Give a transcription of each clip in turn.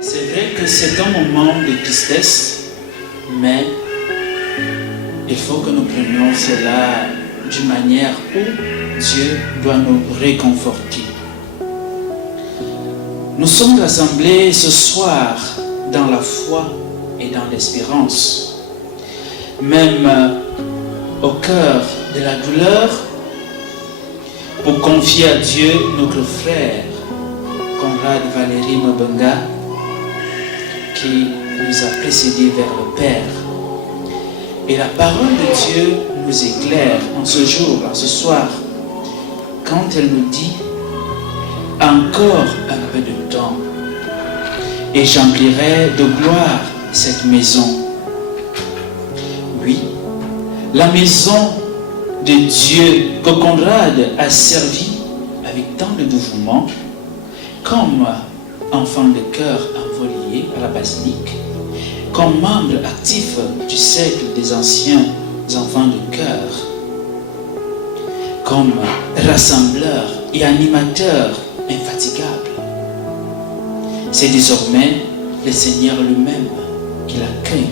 C'est vrai que c'est un moment de tristesse, mais il faut que nous prenions cela d'une manière où Dieu doit nous réconforter. Nous sommes rassemblés ce soir dans la foi et dans l'espérance. Même au cœur de la douleur, pour confier à Dieu notre frère, Conrad Valérie Mabenga, qui nous a précédés vers le Père. Et la parole de Dieu nous éclaire en ce jour, en ce soir, quand elle nous dit « Encore un peu de temps, et j'emplirai de gloire cette maison. » Oui, la maison de Dieu que Conrad a servi avec tant de dévouement, comme enfant de cœur envoyé à la basilique, comme membre actif du cercle des anciens enfants de cœur, comme rassembleur et animateur infatigable. C'est désormais le Seigneur lui-même qui l'accueille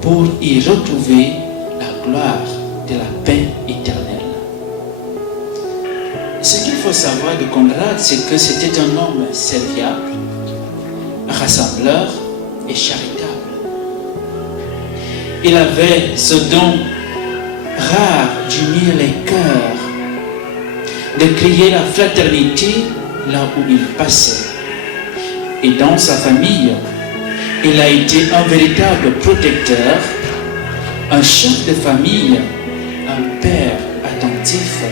pour y retrouver la gloire de la paix éternelle. Ce qu'il faut savoir de Conrad, c'est que c'était un homme serviable, rassembleur et charitable. Il avait ce don rare d'unir les cœurs, de créer la fraternité là où il passait. Et dans sa famille, il a été un véritable protecteur, un chef de famille, un père attentif,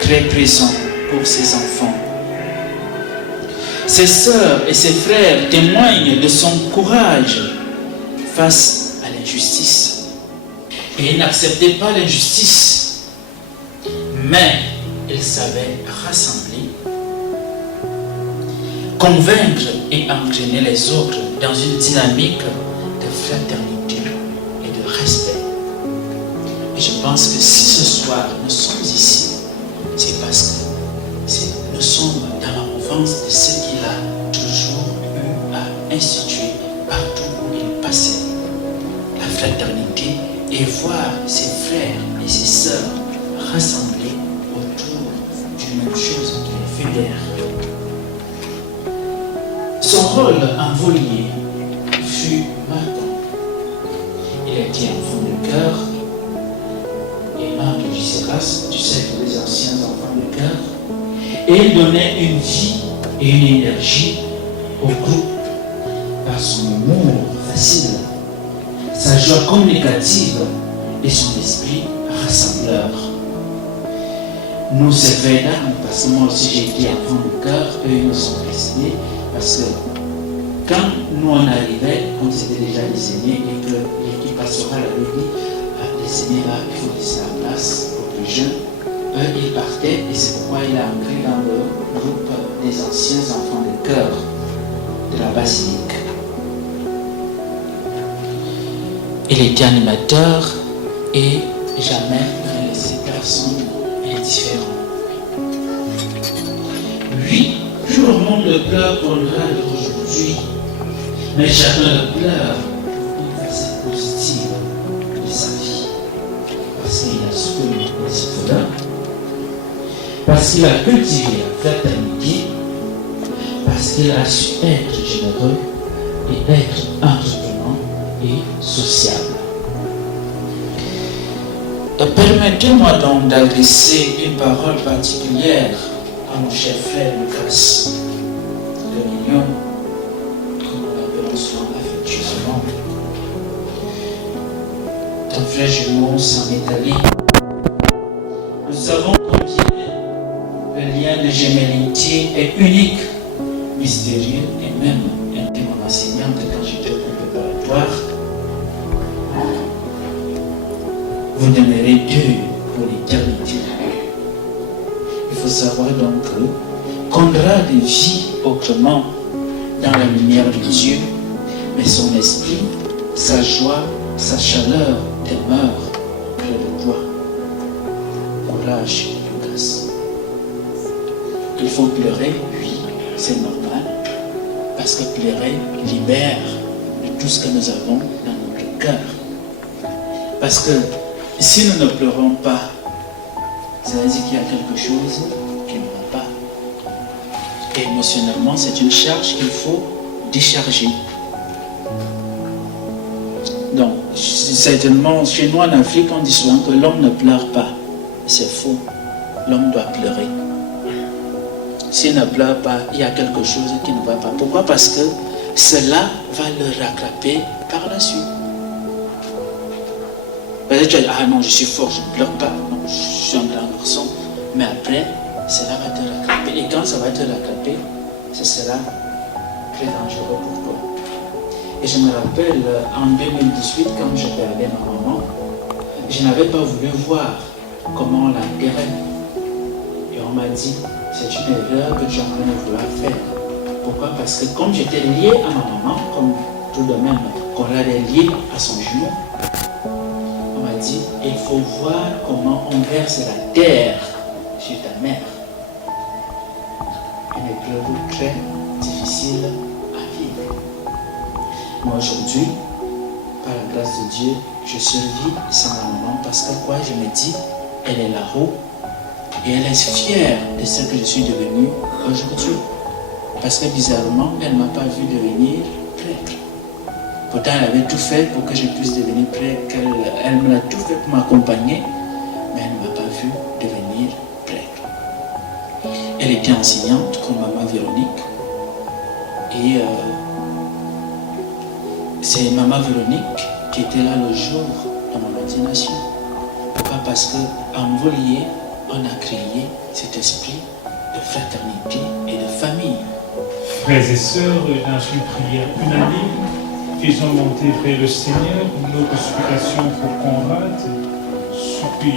très présent pour ses enfants. Ses sœurs et ses frères témoignent de son courage face à l'injustice. Et il n'acceptait pas l'injustice, mais il savait rassembler, convaincre et entraîner les autres dans une dynamique de fraternité et de respect. Et je pense que si ce soir nous sommes ici, c'est parce que nous sommes dans la mouvance de ce qu'il a toujours eu à instituer partout où il passait. La fraternité et voir ses frères et ses sœurs rassemblés autour d'une même chose qui les fédère. Son rôle envoyé fut marquant. Il était enfant de cœur et membre du CERAS, du cercle des anciens enfants de cœur, et il donnait une vie et une énergie au groupe par son humour facile, sa joie communicative et son esprit rassembleur. Nous, c'est vrai d'âme, parce que moi aussi j'ai été enfant de cœur, eux ils nous sont précédés, parce que quand nous on arrivait, comme c'était déjà les aînés, et que l'équipe pastorale avait dit, les aînés là, il faut laisser la place aux plus jeunes, eux ils partaient, et c'est pourquoi il a entré dans le groupe des anciens enfants de cœur de la basilique. Il était animateur et jamais ne laissait personne indifférent. Oui, tout le monde le pleure pour le rêve d'aujourd'hui, mais jamais le pleure pour une facette positive de sa vie. Parce qu'il a soutenu les cela, parce qu'il a cultivé la fraternité, parce qu'il a su être généreux et être entreprenant et sociable. Permettez-moi donc d'adresser une parole particulière à mon cher frère Lucas, le mignon, comme on l'appelle souvent affectueusement. Ton frère jumeau s'en est allé. Nous savons combien le lien de gémellité est unique, mystérieux et même intime. Mon enseignante, quand j'étais au préparatoire, vous demeurez deux pour l'éternité. Il faut savoir donc que Conrad vit autrement dans la lumière de Dieu, mais son esprit, sa joie, sa chaleur demeurent près de toi. Courage, Lucas. Il faut pleurer, oui, c'est normal, Parce que pleurer libère de tout ce que nous avons dans notre cœur. Parce que si nous ne pleurons pas, ça veut dire qu'il y a quelque chose qui ne va pas. Et émotionnellement, c'est une charge qu'il faut décharger. Donc, certainement, chez nous en Afrique, on dit souvent que l'homme ne pleure pas. C'est faux. L'homme doit pleurer. S'il ne pleure pas, il y a quelque chose qui ne va pas. Pourquoi? Parce que cela va le rattraper par la suite. Peut-être que tu vas dire, ah non, je suis fort, je ne pleure pas. Non, je suis un grand garçon. Mais après, cela va te rattraper. Et quand ça va te rattraper, ce sera très dangereux pour toi. Et je me rappelle, en 2018, quand je perdais ma maman, je n'avais pas voulu voir comment on l'enterrait. Et on m'a dit, c'est une erreur que tu es en train de vouloir faire. Pourquoi? Parce que comme j'étais lié à ma maman, comme tout de même Conrad est lié à son genou, on m'a dit, il faut voir comment on verse la terre chez ta mère. Une épreuve très difficile à vivre. Mais aujourd'hui, par la grâce de Dieu, je survis sans ma maman parce que quoi, je me dis, elle est là-haut et elle est fière de ce que je suis devenu aujourd'hui. Parce que bizarrement, elle ne m'a pas vu devenir prêtre. Pourtant, elle avait tout fait pour que je puisse devenir prêtre. Elle me l'a tout fait pour m'accompagner, mais elle ne m'a pas vu devenir prêtre. Elle était enseignante comme maman Véronique. Et c'est maman Véronique qui était là le jour de mon ordination. Pourquoi? Parce qu'en Mvolié, on a créé cet esprit de fraternité et de famille. Frères et sœurs, dans une prière unanime, faisons monter vers le Seigneur nos supplications pour Conrad, supplions